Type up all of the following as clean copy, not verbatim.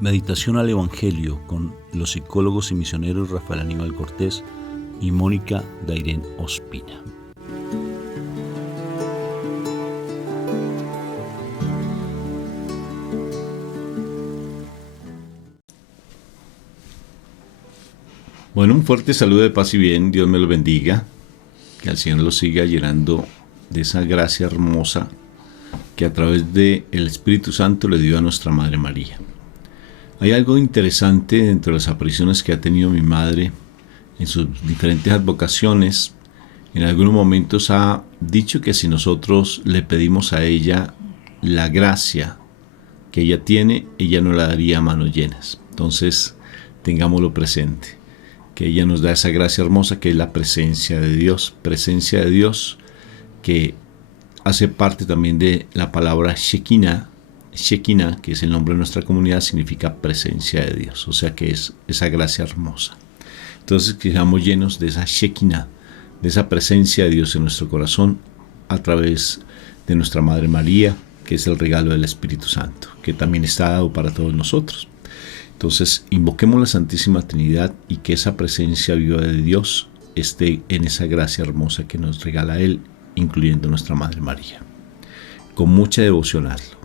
Meditación al Evangelio con los psicólogos y misioneros Rafael Aníbal Cortés y Mónica Dairén Ospina. Bueno, un fuerte saludo de paz y bien, Dios me lo bendiga, que al Señor lo siga llenando de esa gracia hermosa que a través del Espíritu Santo le dio a nuestra Madre María. Hay algo interesante dentro de las apariciones que ha tenido mi madre en sus diferentes advocaciones. En algunos momentos ha dicho que si nosotros le pedimos a ella la gracia que ella tiene, ella nos la daría a manos llenas. Entonces, tengámoslo presente, que ella nos da esa gracia hermosa que es la presencia de Dios que hace parte también de la palabra Shekinah. Shekinah, que es el nombre de nuestra comunidad, significa presencia de Dios, o sea que es esa gracia hermosa. Entonces, que seamos llenos de esa Shekinah, de esa presencia de Dios en nuestro corazón a través de nuestra Madre María, que es el regalo del Espíritu Santo, que también está dado para todos nosotros. Entonces, invoquemos la Santísima Trinidad y que esa presencia viva de Dios esté en esa gracia hermosa que nos regala Él, incluyendo nuestra Madre María. Con mucha devoción hazlo.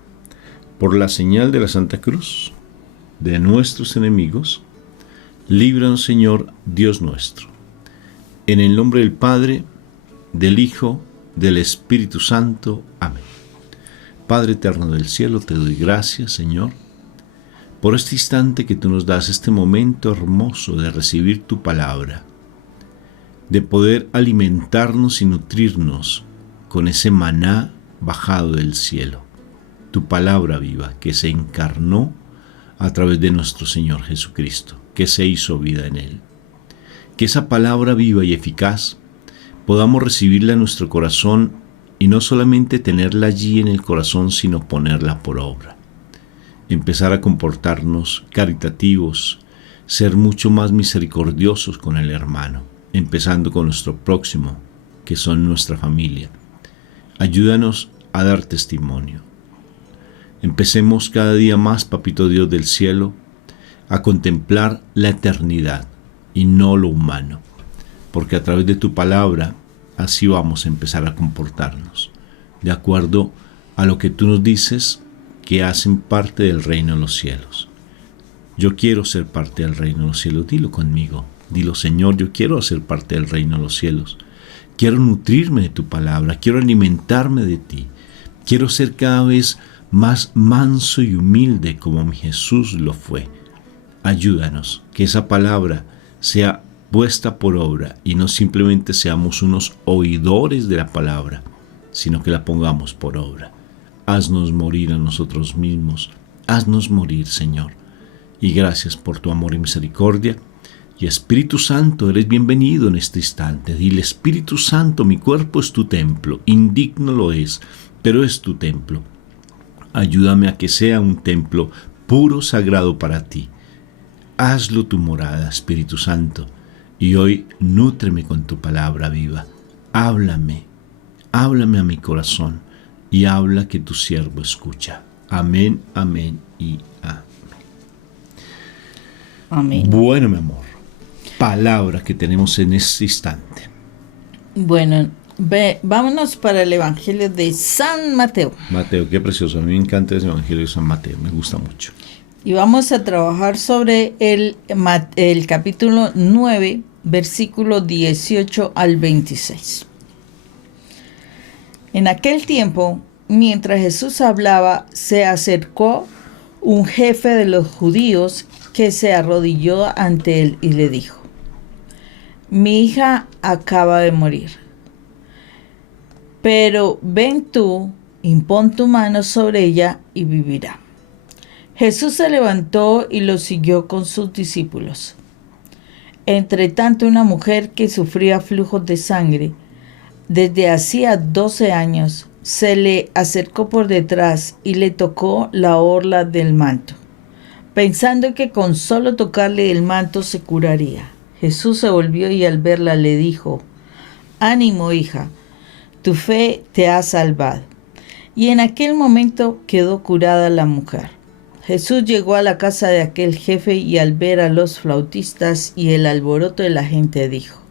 Por la señal de la Santa Cruz, de nuestros enemigos, líbranos, Señor, Dios nuestro. En el nombre del Padre, del Hijo, del Espíritu Santo. Amén. Padre eterno del cielo, te doy gracias, Señor, por este instante que tú nos das, este momento hermoso de recibir tu palabra, de poder alimentarnos y nutrirnos con ese maná bajado del cielo. Tu palabra viva que se encarnó a través de nuestro Señor Jesucristo, que se hizo vida en Él. Que esa palabra viva y eficaz podamos recibirla en nuestro corazón y no solamente tenerla allí en el corazón, sino ponerla por obra. Empezar a comportarnos caritativos, ser mucho más misericordiosos con el hermano, empezando con nuestro próximo, que son nuestra familia. Ayúdanos a dar testimonio. Empecemos cada día más, Papito Dios del cielo, a contemplar la eternidad y no lo humano, porque a través de tu palabra así vamos a empezar a comportarnos, de acuerdo a lo que tú nos dices que hacen parte del reino de los cielos. Yo quiero ser parte del reino de los cielos, dilo conmigo, dilo Señor, yo quiero ser parte del reino de los cielos, quiero nutrirme de tu palabra, quiero alimentarme de ti, quiero ser cada vez más manso y humilde como mi Jesús lo fue. Ayúdanos, que esa palabra sea puesta por obra y no simplemente seamos unos oidores de la palabra, sino que la pongamos por obra. Haznos morir a nosotros mismos, haznos morir, Señor. Y gracias por tu amor y misericordia. Y Espíritu Santo, eres bienvenido en este instante. Dile, Espíritu Santo, mi cuerpo es tu templo, indigno lo es, pero es tu templo. Ayúdame a que sea un templo puro, sagrado para ti. Hazlo tu morada, Espíritu Santo, y hoy nútreme con tu palabra viva. Háblame a mi corazón, y habla que tu siervo escucha. Amén, amén y amén. Amén. Bueno, mi amor, palabra que tenemos en este instante. Bueno, vámonos para el Evangelio de San Mateo. Mateo, qué precioso. A mí me encanta ese Evangelio de San Mateo, me gusta mucho. Y vamos a trabajar sobre el capítulo 9, versículo 18 al 26. En aquel tiempo, mientras Jesús hablaba, se acercó un jefe de los judíos que se arrodilló ante él y le dijo: Mi hija acaba de morir, pero ven tú, impón tu mano sobre ella y vivirá. Jesús se levantó y lo siguió con sus discípulos. Entre tanto, una mujer que sufría flujos de sangre desde hacía 12 años se le acercó por detrás y le tocó la orla del manto, pensando que con solo tocarle el manto se curaría. Jesús se volvió y al verla le dijo: Ánimo, hija, tu fe te ha salvado. y en aquel momento quedó curada la mujer. Jesús llegó a la casa de aquel jefe y al ver a los flautistas y el alboroto de la gente dijo: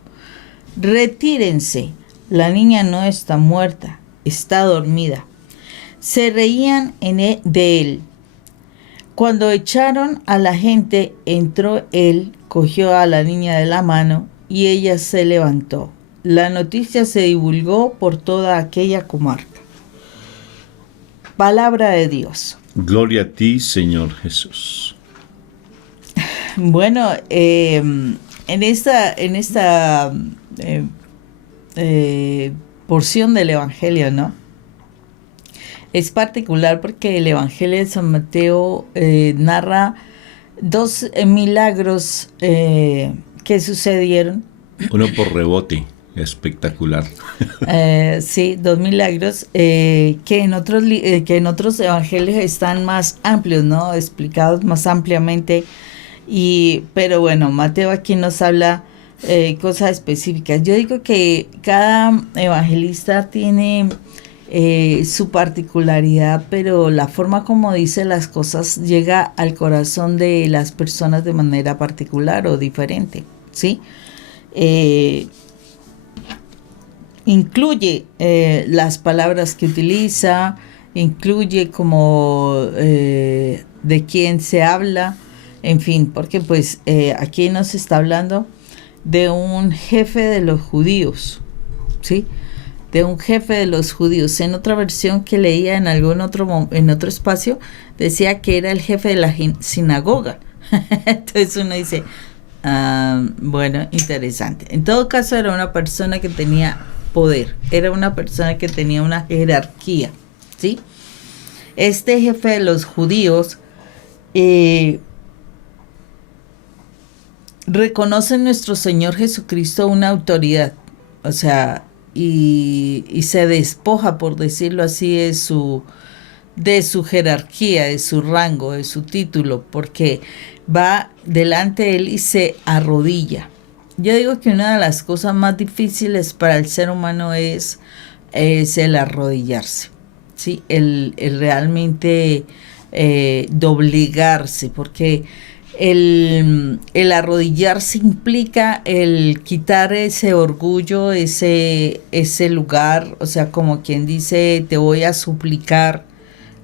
«Retírense, la niña no está muerta, está dormida». Se reían de él. Cuando echaron a la gente, entró él, cogió a la niña de la mano y ella se levantó. La noticia se divulgó por toda aquella comarca. Palabra de Dios. Gloria a ti, Señor Jesús. Bueno, en esta porción del Evangelio, ¿no? Es particular porque el Evangelio de San Mateo narra dos milagros que sucedieron. Uno por rebote, espectacular. Sí, dos milagros que en otros evangelios están más amplios, ¿no? Explicados más ampliamente. Pero bueno, Mateo aquí nos habla cosas específicas. Yo digo que cada evangelista tiene su particularidad, pero la forma como dice las cosas llega al corazón de las personas de manera particular o diferente, ¿sí? Incluye las palabras que utiliza, incluye como de quién se habla, en fin, porque pues aquí nos está hablando de un jefe de los judíos, ¿sí? De un jefe de los judíos. En otra versión que leía en en otro espacio, decía que era el jefe de la sinagoga. Entonces uno dice, bueno, interesante. En todo caso, era una persona que tenía poder, era una persona que tenía una jerarquía, ¿sí? Este jefe de los judíos reconoce en nuestro Señor Jesucristo una autoridad, o sea, y se despoja, por decirlo así, de su jerarquía, de su rango, de su título, porque va delante de él y se arrodilla. Yo digo que una de las cosas más difíciles para el ser humano es el arrodillarse, ¿sí? El realmente doblegarse, porque el arrodillarse implica el quitar ese orgullo, ese lugar, o sea, como quien dice, te voy a suplicar,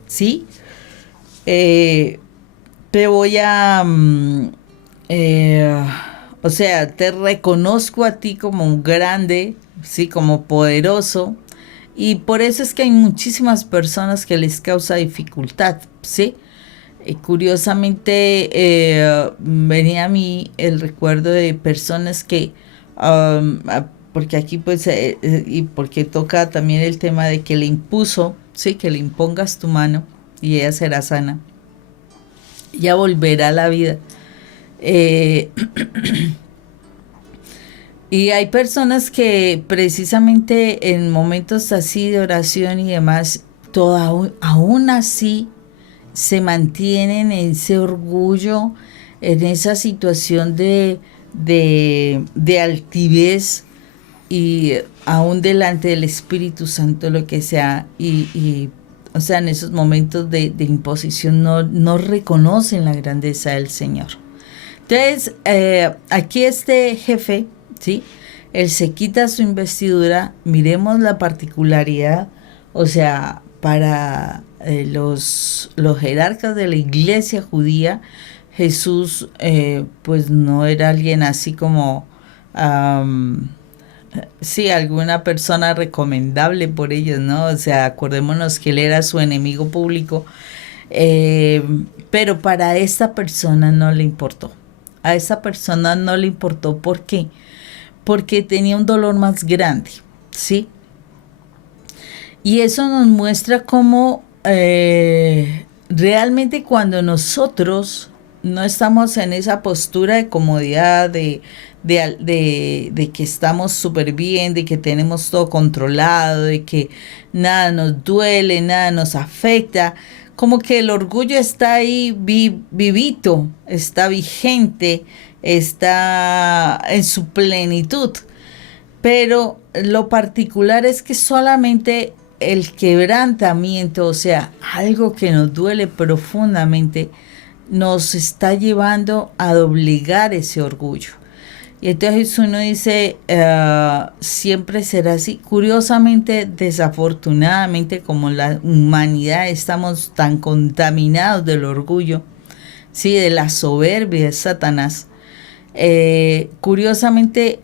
¿sí? Te voy a... o sea, te reconozco a ti como un grande, ¿sí? Como poderoso. Y por eso es que hay muchísimas personas que les causa dificultad, ¿sí? Curiosamente venía a mí el recuerdo de personas que, porque aquí pues, y porque toca también el tema de que le impuso, ¿sí? Que le impongas tu mano y ella será sana. Ya volverá a la vida. Y hay personas que precisamente en momentos así de oración y demás, aún así se mantienen en ese orgullo, en esa situación de altivez y aún delante del Espíritu Santo, lo que sea, o sea, en esos momentos de imposición no reconocen la grandeza del Señor. Entonces, aquí este jefe, ¿sí? Él se quita su investidura, miremos la particularidad, o sea, para los jerarcas de la iglesia judía, Jesús pues no era alguien así como, sí, alguna persona recomendable por ellos, ¿no? O sea, acordémonos que él era su enemigo público, pero para esta persona no le importó. A esa persona no le importó. ¿Por qué? Porque tenía un dolor más grande, ¿sí? Y eso nos muestra cómo realmente cuando nosotros no estamos en esa postura de comodidad, de que estamos súper bien, de que tenemos todo controlado, de que nada nos duele, nada nos afecta, como que el orgullo está ahí vivito, está vigente, está en su plenitud. Pero lo particular es que solamente el quebrantamiento, o sea, algo que nos duele profundamente, nos está llevando a doblegar ese orgullo. Y entonces uno dice, siempre será así. Curiosamente, desafortunadamente, como la humanidad estamos tan contaminados del orgullo, sí, de la soberbia de Satanás. Curiosamente,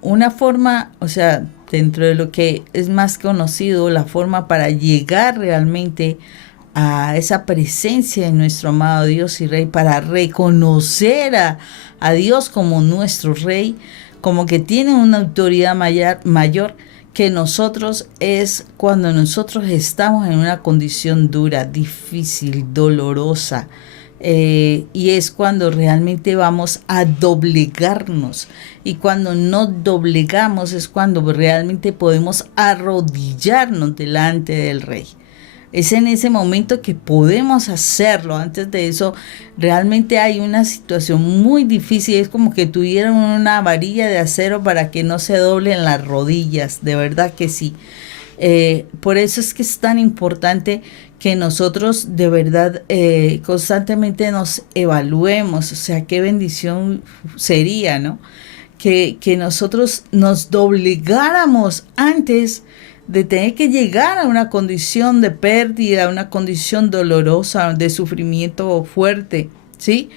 una forma, o sea, dentro de lo que es más conocido, la forma para llegar realmente a esa presencia de nuestro amado Dios y Rey, para reconocer a Dios como nuestro Rey, como que tiene una autoridad mayor que nosotros, es cuando nosotros estamos en una condición dura, difícil, dolorosa. Y es cuando realmente vamos a doblegarnos. Y cuando no doblegamos es cuando realmente podemos arrodillarnos delante del Rey. Es en ese momento que podemos hacerlo. Antes de eso, realmente hay una situación muy difícil. Es como que tuvieran una varilla de acero para que no se doblen las rodillas. De verdad que sí. Por eso es que es tan importante que nosotros de verdad constantemente nos evaluemos. O sea, qué bendición sería, ¿no? Que nosotros nos doblegáramos antes de tener que llegar a una condición de pérdida, una condición dolorosa, de sufrimiento fuerte, ¿sí?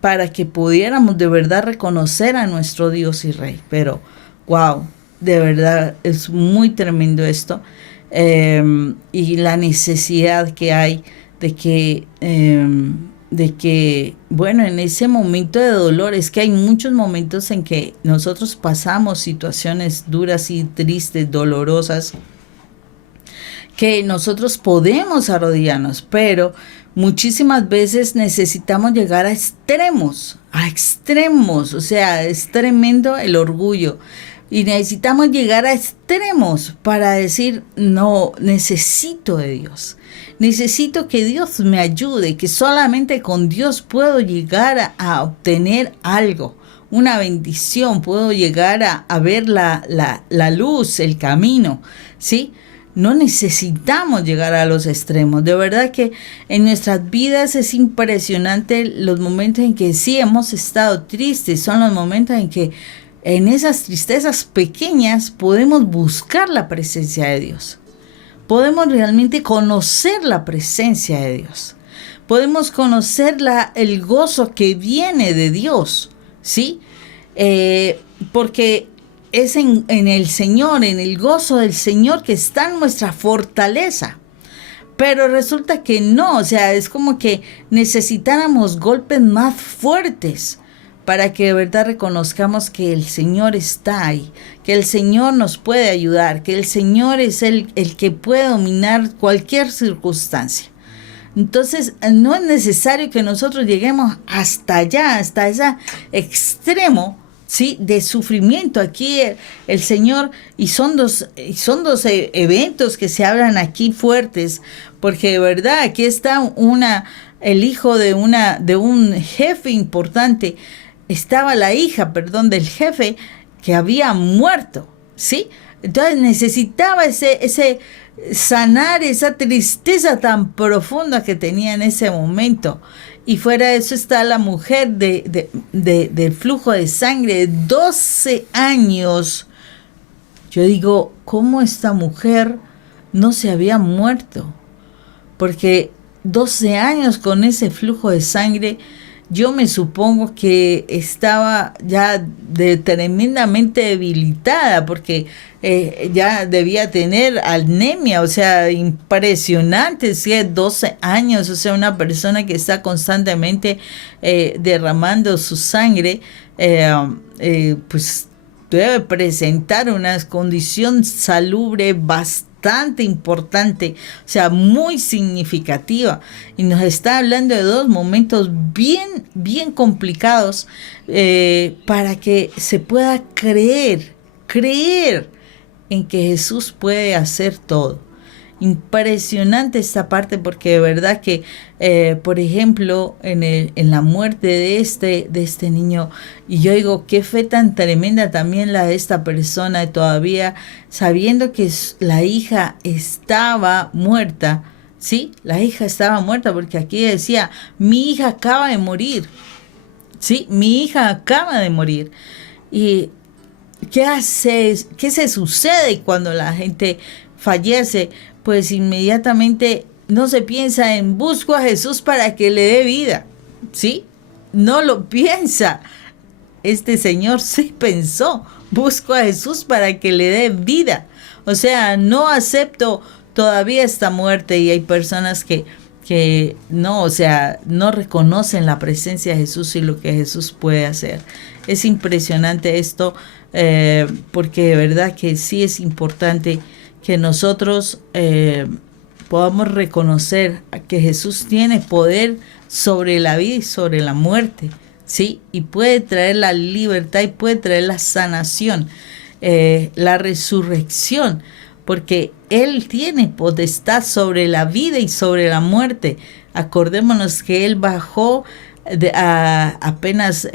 Para que pudiéramos de verdad reconocer a nuestro Dios y Rey. Pero, wow, de verdad es muy tremendo esto. Y la necesidad que hay de que, bueno, en ese momento de dolor, es que hay muchos momentos en que nosotros pasamos situaciones duras y tristes, dolorosas, que nosotros podemos arrodillarnos, pero muchísimas veces necesitamos llegar a extremos, o sea, es tremendo el orgullo. Y necesitamos llegar a extremos para decir, no, necesito de Dios. Necesito que Dios me ayude, que solamente con Dios puedo llegar a obtener algo, una bendición, puedo llegar a ver la luz, el camino, ¿sí? No necesitamos llegar a los extremos. De verdad que en nuestras vidas es impresionante los momentos en que sí hemos estado tristes, son los momentos en que en esas tristezas pequeñas podemos buscar la presencia de Dios. Podemos realmente conocer la presencia de Dios. Podemos conocer el gozo que viene de Dios, ¿sí? Porque es en el Señor, en el gozo del Señor que está nuestra fortaleza. Pero resulta que no, o sea, es como que necesitáramos golpes más fuertes para que de verdad reconozcamos que el Señor está ahí, que el Señor nos puede ayudar, que el Señor es el que puede dominar cualquier circunstancia. Entonces, no es necesario que nosotros lleguemos hasta allá, hasta ese extremo, ¿sí?, de sufrimiento. Aquí el Señor, y son dos eventos que se hablan aquí fuertes, porque de verdad aquí está el hijo de un jefe importante. Estaba la hija, del jefe que había muerto, ¿sí? Entonces necesitaba ese sanar esa tristeza tan profunda que tenía en ese momento. Y fuera de eso está la mujer del flujo de sangre de 12 años. Yo digo, ¿cómo esta mujer no se había muerto? Porque 12 años con ese flujo de sangre, yo me supongo que estaba ya tremendamente debilitada, porque ya debía tener anemia, o sea, impresionante, si es 12 años, o sea, una persona que está constantemente derramando su sangre, pues debe presentar una condición salubre bastante importante, o sea, muy significativa, y nos está hablando de dos momentos bien complicados para que se pueda creer en que Jesús puede hacer todo. impresionante esta parte, porque de verdad que, por ejemplo, en la muerte de este niño, y yo digo, qué fe tan tremenda también la de esta persona, todavía sabiendo que la hija estaba muerta. Sí, la hija estaba muerta, porque aquí decía, mi hija acaba de morir. Sí, mi hija acaba de morir. ¿Y qué se sucede cuando la gente fallece? Pues inmediatamente no se piensa en busco a Jesús para que le dé vida. ¿Sí? No lo piensa. Este señor sí pensó, busco a Jesús para que le dé vida. O sea, no acepto todavía esta muerte, y hay personas que no, o sea, no reconocen la presencia de Jesús y lo que Jesús puede hacer. Es impresionante esto, porque de verdad que sí es importante que nosotros podamos reconocer que Jesús tiene poder sobre la vida y sobre la muerte, ¿sí? Y puede traer la libertad y puede traer la sanación, la resurrección, porque Él tiene potestad sobre la vida y sobre la muerte. Acordémonos que Él bajó apenas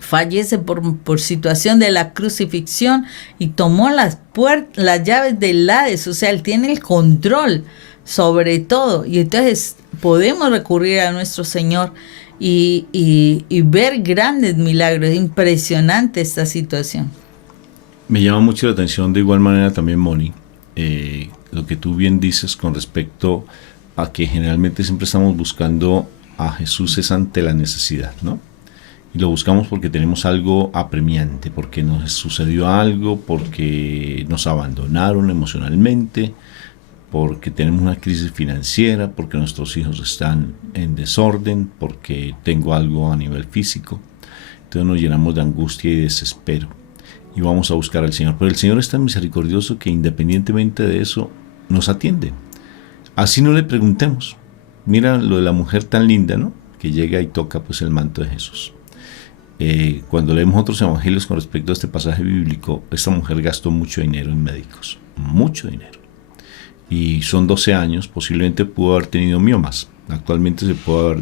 fallece por situación de la crucifixión, y tomó las llaves del Hades. O sea, Él tiene el control sobre todo, y entonces podemos recurrir a nuestro Señor y ver grandes milagros. Impresionante esta situación. Me llama mucho la atención de igual manera también, Moni, lo que tú bien dices con respecto a que generalmente siempre estamos buscando a Jesús es ante la necesidad, ¿no? Y lo buscamos porque tenemos algo apremiante, porque nos sucedió algo, porque nos abandonaron emocionalmente, porque tenemos una crisis financiera, porque nuestros hijos están en desorden, porque tengo algo a nivel físico. Entonces nos llenamos de angustia y desespero y vamos a buscar al Señor. Pero el Señor es tan misericordioso que independientemente de eso nos atiende. Así no le preguntemos. Mira lo de la mujer tan linda, ¿no? Que llega y toca pues el manto de Jesús. Cuando leemos otros evangelios con respecto a este pasaje bíblico, esta mujer gastó mucho dinero en médicos, mucho dinero. Y son 12 años, posiblemente pudo haber tenido miomas. Actualmente se puede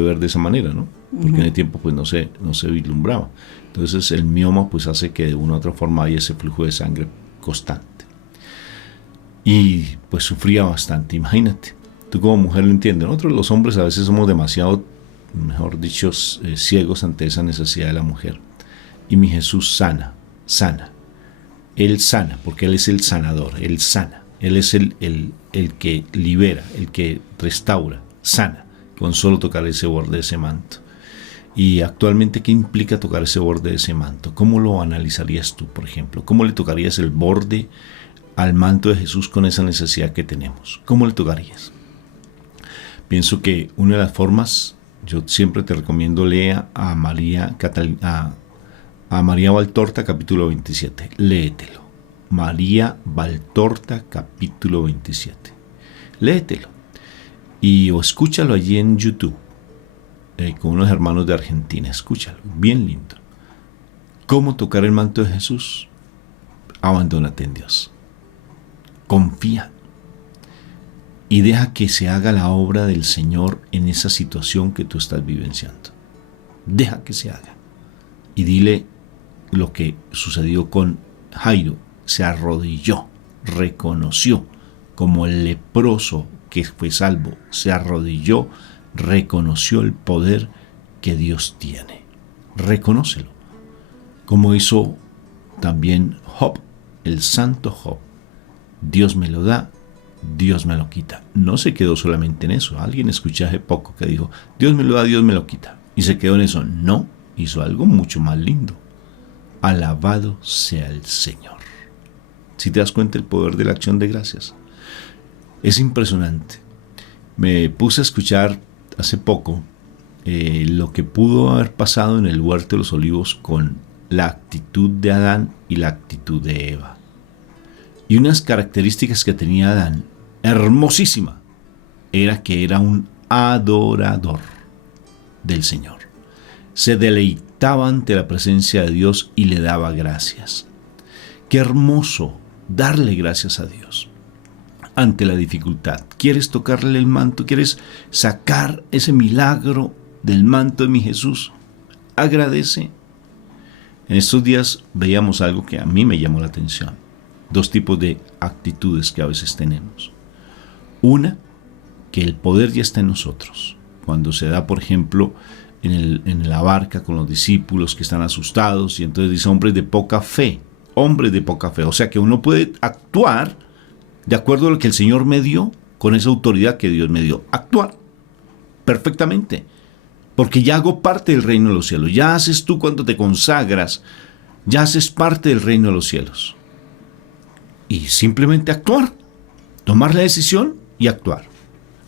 ver de esa manera, ¿no? Porque en el tiempo pues no se vislumbraba. Entonces el mioma pues hace que de una u otra forma haya ese flujo de sangre constante. Y pues sufría bastante, imagínate. Tú como mujer lo entiendes. Nosotros los hombres a veces somos demasiado, mejor dicho, ciegos ante esa necesidad de la mujer. Y mi Jesús sana. Él sana, porque Él es el sanador, Él sana. Él es el que libera, el que restaura, sana, con solo tocar ese borde de ese manto. Y actualmente, ¿qué implica tocar ese borde de ese manto? ¿Cómo lo analizarías tú, por ejemplo? ¿Cómo le tocarías el borde al manto de Jesús con esa necesidad que tenemos? ¿Cómo le tocarías? Pienso que una de las formas, yo siempre te recomiendo lea a María Valtorta, capítulo 27. Léetelo. María Valtorta, capítulo 27. Léetelo. O escúchalo allí en YouTube, con unos hermanos de Argentina. Escúchalo, bien lindo. ¿Cómo tocar el manto de Jesús? Abandónate en Dios. Confía. Y deja que se haga la obra del Señor en esa situación que tú estás vivenciando. Deja que se haga. Y dile lo que sucedió con Jairo. Se arrodilló, reconoció, como el leproso que fue salvo, se arrodilló, reconoció el poder que Dios tiene. Reconócelo. Como hizo también Job, el santo Job. Dios me lo da, Dios me lo quita. No se quedó solamente en eso. Alguien escuché hace poco que dijo, Dios me lo da, Dios me lo quita. Y se quedó en eso. No, hizo algo mucho más lindo. Alabado sea el Señor. Si te das cuenta el poder de la acción de gracias. Es impresionante. Me puse a escuchar hace poco lo que pudo haber pasado en el huerto de los olivos con la actitud de Adán y la actitud de Eva. Y unas características que tenía Adán, hermosísima, era que era un adorador del Señor. Se deleitaba ante la presencia de Dios y le daba gracias. Qué hermoso darle gracias a Dios ante la dificultad. ¿Quieres tocarle el manto? ¿Quieres sacar ese milagro del manto de mi Jesús? Agradece. En estos días veíamos algo que a mí me llamó la atención. Dos tipos de actitudes que a veces tenemos. Una, que el poder ya está en nosotros. Cuando se da, por ejemplo, en la barca con los discípulos que están asustados, y entonces dice hombres de poca fe. O sea que uno puede actuar de acuerdo a lo que el Señor me dio, con esa autoridad que Dios me dio. Actuar perfectamente. Porque ya hago parte del reino de los cielos. Ya haces tú cuando te consagras, ya haces parte del reino de los cielos. Y simplemente actuar. Tomar la decisión y actuar.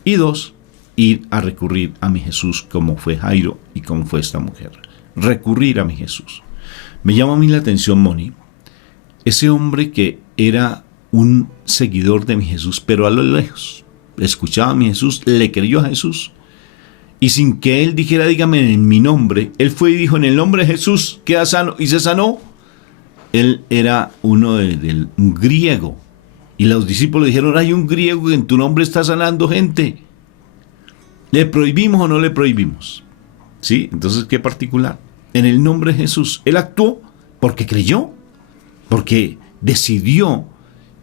Y dos, ir a recurrir a mi Jesús como fue Jairo y como fue esta mujer. Recurrir a mi Jesús. Me llama a mí la atención, Moni, ese hombre que era un seguidor de mi Jesús, pero a lo lejos. Escuchaba a mi Jesús, le creyó a Jesús. Y sin que él dijera, dígame en mi nombre, él fue y dijo, en el nombre de Jesús, queda sano, y se sanó. Él era un griego. Y los discípulos dijeron, hay un griego que en tu nombre está sanando gente. ¿Le prohibimos o no le prohibimos? ¿Sí? Entonces, ¿qué particular? En el nombre de Jesús. Él actuó porque creyó, porque decidió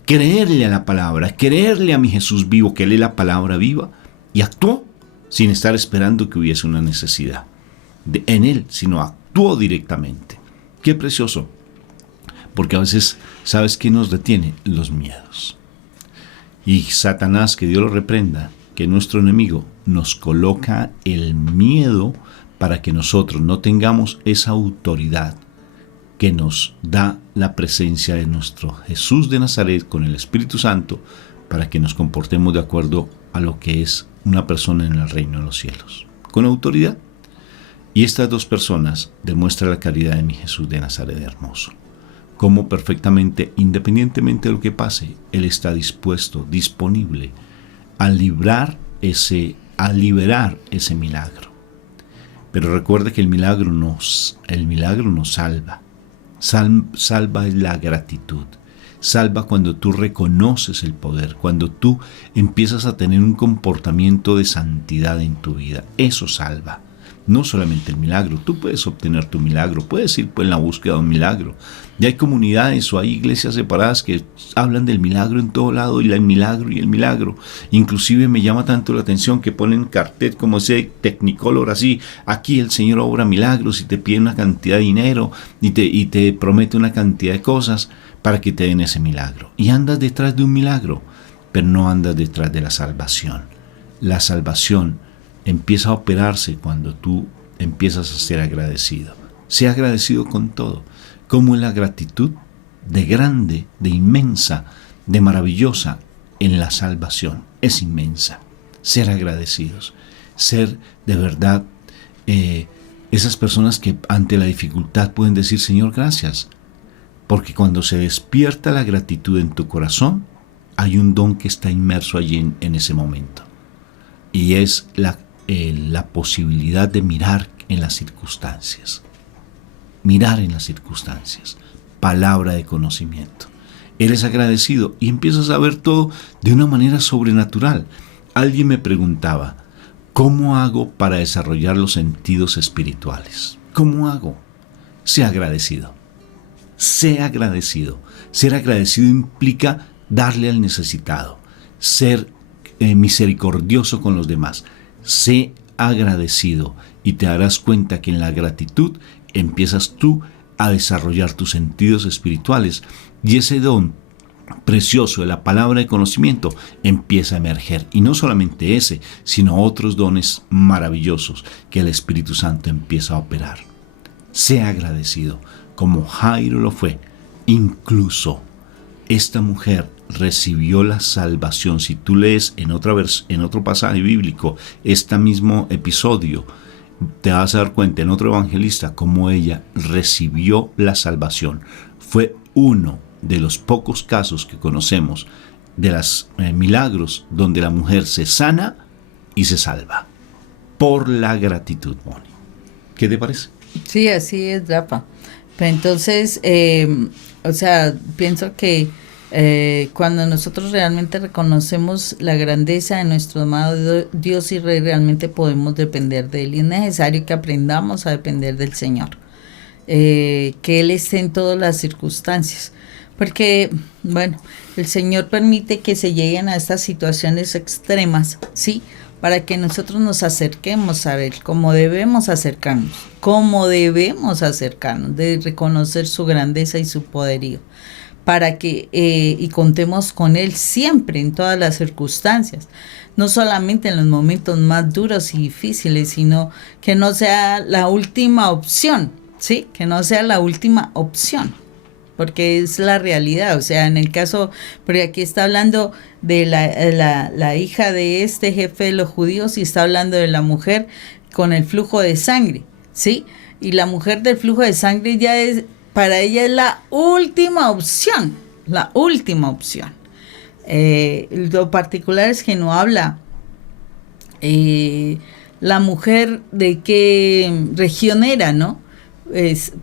creerle a la palabra, creerle a mi Jesús vivo, que él es la palabra viva, y actuó sin estar esperando que hubiese una necesidad en él, sino actuó directamente. Qué precioso, porque a veces, ¿sabes qué nos detiene? Los miedos. Y Satanás, que Dios lo reprenda, que nuestro enemigo nos coloca el miedo para que nosotros no tengamos esa autoridad que nos da la presencia de nuestro Jesús de Nazaret con el Espíritu Santo, para que nos comportemos de acuerdo a lo que es una persona en el reino de los cielos, con autoridad. Y estas dos personas demuestran la caridad de mi Jesús de Nazaret hermoso, como perfectamente, independientemente de lo que pase, Él está dispuesto, disponible a liberar ese milagro. Pero recuerda que el milagro nos salva. Salva es la gratitud. Salva cuando tú reconoces el poder, cuando tú empiezas a tener un comportamiento de santidad en tu vida. Eso salva. No solamente el milagro, tú puedes obtener tu milagro, puedes ir en la búsqueda de un milagro. Ya hay comunidades o hay iglesias separadas que hablan del milagro en todo lado, y el milagro y el milagro. Inclusive me llama tanto la atención que ponen cartel como ese Technicolor así, aquí el Señor obra milagros, y te pide una cantidad de dinero y te promete una cantidad de cosas para que te den ese milagro. Y andas detrás de un milagro, pero no andas detrás de la salvación. La salvación empieza a operarse cuando tú empiezas a ser agradecido. Sea agradecido con todo. Como la gratitud de grande, de inmensa, de maravillosa en la salvación es inmensa. Ser agradecidos. Ser de verdad esas personas que ante la dificultad pueden decir, Señor, gracias. Porque cuando se despierta la gratitud en tu corazón, hay un don que está inmerso allí en ese momento. Y es la posibilidad de mirar en las circunstancias. Mirar en las circunstancias. Palabra de conocimiento. Eres agradecido y empiezas a ver todo de una manera sobrenatural. Alguien me preguntaba, ¿cómo hago para desarrollar los sentidos espirituales? ¿Cómo hago? Sé agradecido. Sé agradecido. Ser agradecido implica darle al necesitado. Ser misericordioso con los demás. Sé agradecido y te darás cuenta que en la gratitud empiezas tú a desarrollar tus sentidos espirituales, y ese don precioso de la palabra de conocimiento empieza a emerger. Y no solamente ese, sino otros dones maravillosos que el Espíritu Santo empieza a operar. Sea agradecido, como Jairo lo fue. Incluso esta mujer recibió la salvación. Si tú lees en otro pasaje bíblico este mismo episodio, te vas a dar cuenta en otro evangelista cómo ella recibió la salvación. Fue uno de los pocos casos que conocemos de los milagros donde la mujer se sana y se salva por la gratitud, Moni. ¿Qué te parece? Sí, así es, Rafa. Pero entonces, pienso que Cuando nosotros realmente reconocemos la grandeza de nuestro amado Dios y Rey, realmente podemos depender de Él. Y es necesario que aprendamos a depender del Señor. Que Él esté en todas las circunstancias. Porque, bueno, el Señor permite que se lleguen a estas situaciones extremas, ¿sí? Para que nosotros nos acerquemos a Él, como debemos acercarnos, de reconocer su grandeza y su poderío, para que y contemos con Él siempre, en todas las circunstancias, no solamente en los momentos más duros y difíciles, sino que no sea la última opción, ¿sí? Que no sea la última opción, porque es la realidad. O sea, en el caso, porque aquí está hablando de la hija de este jefe de los judíos y está hablando de la mujer con el flujo de sangre, ¿sí? Y la mujer del flujo de sangre ya es, para ella es la última opción, la última opción. Lo particular es que no habla la mujer de qué región era, ¿no?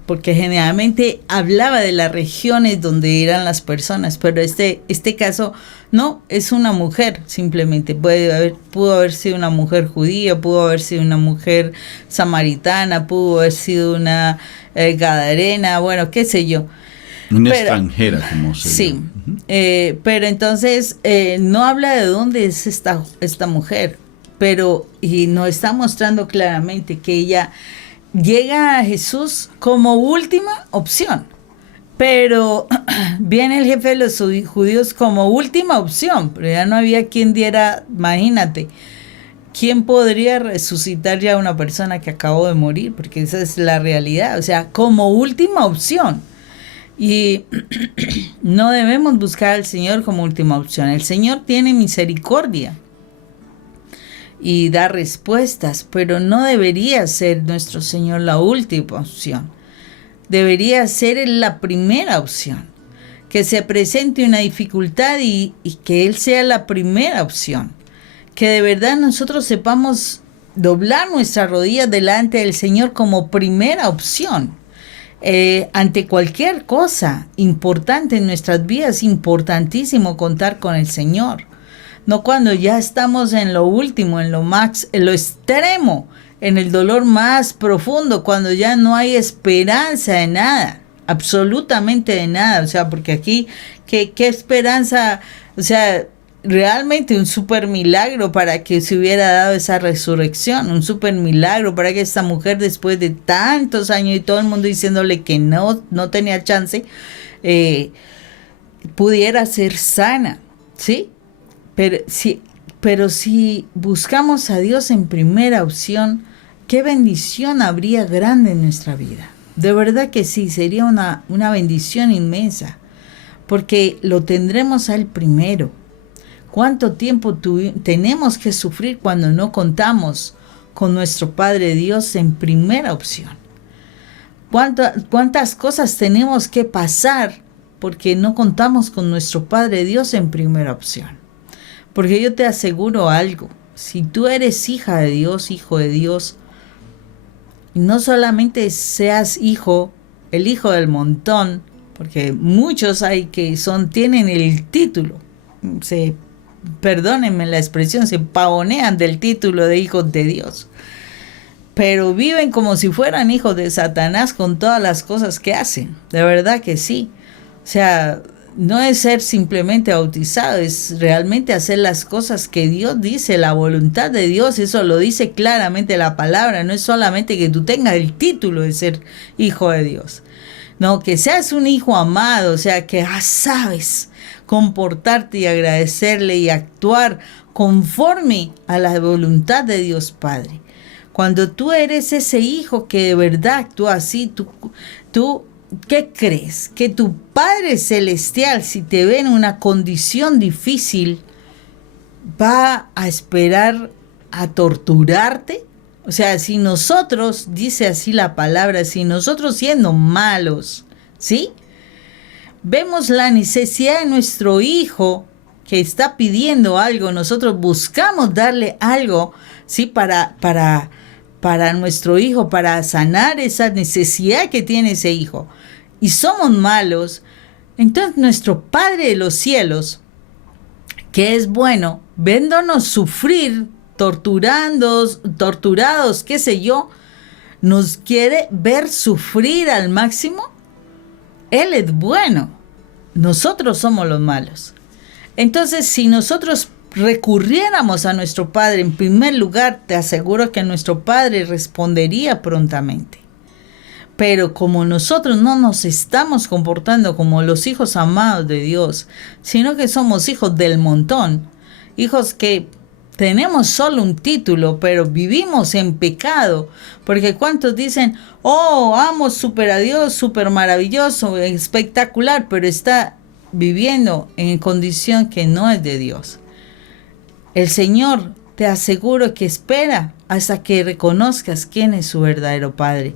Porque generalmente hablaba de las regiones donde eran las personas, pero este caso no, es una mujer simplemente. Pudo haber sido una mujer judía, pudo haber sido una mujer samaritana, pudo haber sido una gadarena, bueno, qué sé yo. Una extranjera, como se sí, pero entonces no habla de dónde es esta mujer, y nos está mostrando claramente que ella llega a Jesús como última opción, pero viene el jefe de los judíos como última opción, pero ya no había quien diera, imagínate, ¿quién podría resucitar ya a una persona que acabó de morir? Porque esa es la realidad, o sea, como última opción. Y no debemos buscar al Señor como última opción. El Señor tiene misericordia y da respuestas, pero no debería ser nuestro Señor la última opción. Debería ser la primera opción. Que se presente una dificultad y que Él sea la primera opción. Que de verdad nosotros sepamos doblar nuestras rodillas delante del Señor como primera opción. Ante cualquier cosa importante en nuestras vidas, importantísimo contar con el Señor. No cuando ya estamos en lo último, en lo extremo, en el dolor más profundo, cuando ya no hay esperanza de nada, absolutamente de nada. O sea, porque aquí, ¿qué esperanza? O sea, realmente un súper milagro para que se hubiera dado esa resurrección, un súper milagro para que esta mujer, después de tantos años y todo el mundo diciéndole que no tenía chance, pudiera ser sana, ¿sí? Pero si buscamos a Dios en primera opción, qué bendición habría grande en nuestra vida. De verdad que sí, sería una bendición inmensa, porque lo tendremos a Él primero. ¿Cuánto tiempo tenemos que sufrir cuando no contamos con nuestro Padre Dios en primera opción? ¿Cuántas cosas tenemos que pasar porque no contamos con nuestro Padre Dios en primera opción? Porque yo te aseguro algo, si tú eres hija de Dios, hijo de Dios, y no solamente seas el hijo del montón, porque muchos hay que tienen el título, perdónenme la expresión, se pavonean del título de hijos de Dios, pero viven como si fueran hijos de Satanás con todas las cosas que hacen. De verdad que sí. O sea, no es ser simplemente bautizado, es realmente hacer las cosas que Dios dice, la voluntad de Dios. Eso lo dice claramente la palabra. No es solamente que tú tengas el título de ser hijo de Dios, no, que seas un hijo amado, o sea, que sabes comportarte y agradecerle y actuar conforme a la voluntad de Dios Padre. Cuando tú eres ese hijo que de verdad actúa así, tú ¿qué crees? Que tu Padre Celestial, si te ve en una condición difícil, va a esperar a torturarte. O sea, si nosotros, dice así la palabra, si nosotros siendo malos, ¿sí?, vemos la necesidad de nuestro hijo que está pidiendo algo, nosotros buscamos darle algo, ¿sí?, para nuestro hijo, para sanar esa necesidad que tiene ese hijo, y somos malos, Entonces nuestro Padre de los cielos, que es bueno, viéndonos sufrir, torturados, qué sé yo, nos quiere ver sufrir al máximo. Él es bueno, nosotros somos los malos. Entonces, si nosotros recurriéramos a nuestro Padre, en primer lugar, te aseguro que nuestro Padre respondería prontamente. Pero como nosotros no nos estamos comportando como los hijos amados de Dios, sino que somos hijos del montón, hijos que tenemos solo un título, pero vivimos en pecado, porque cuántos dicen, oh, amo súper a Dios, súper maravilloso, espectacular, pero está viviendo en condición que no es de Dios. El Señor, te aseguro que espera hasta que reconozcas quién es su verdadero Padre.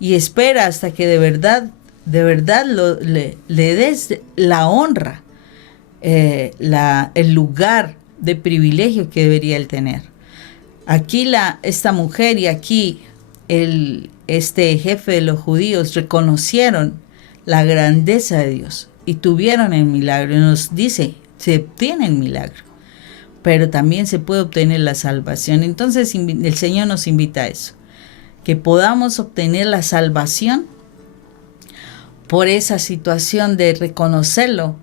Y espera hasta que de verdad le des la honra, el lugar de privilegio que debería él tener. Aquí esta mujer y aquí este jefe de los judíos reconocieron la grandeza de Dios y tuvieron el milagro. Y nos dice, se obtiene el milagro, pero también se puede obtener la salvación. Entonces el Señor nos invita a eso, que podamos obtener la salvación por esa situación de reconocerlo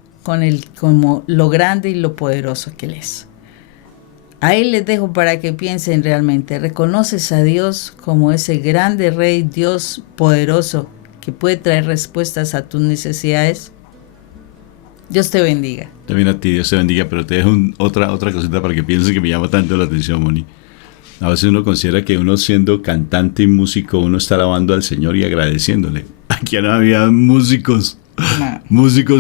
como lo grande y lo poderoso que Él es. Ahí les dejo para que piensen realmente. ¿Reconoces a Dios como ese grande Rey, Dios poderoso, que puede traer respuestas a tus necesidades? Dios te bendiga. También a ti, Dios te bendiga, pero te dejo otra cosita para que pienses, que me llama tanto la atención, Moni. A veces uno considera que uno, siendo cantante y músico, uno está alabando al Señor y agradeciéndole. Aquí no había músicos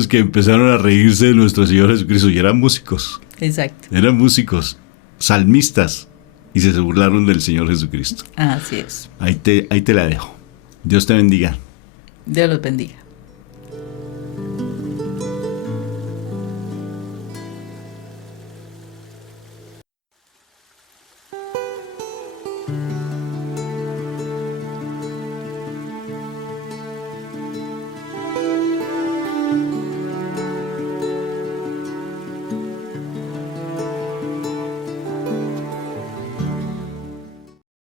que empezaron a reírse de nuestro Señor Jesucristo, y eran músicos. Exacto. Eran músicos, salmistas, y se burlaron del Señor Jesucristo. Así es. Ahí te la dejo. Dios te bendiga. Dios los bendiga.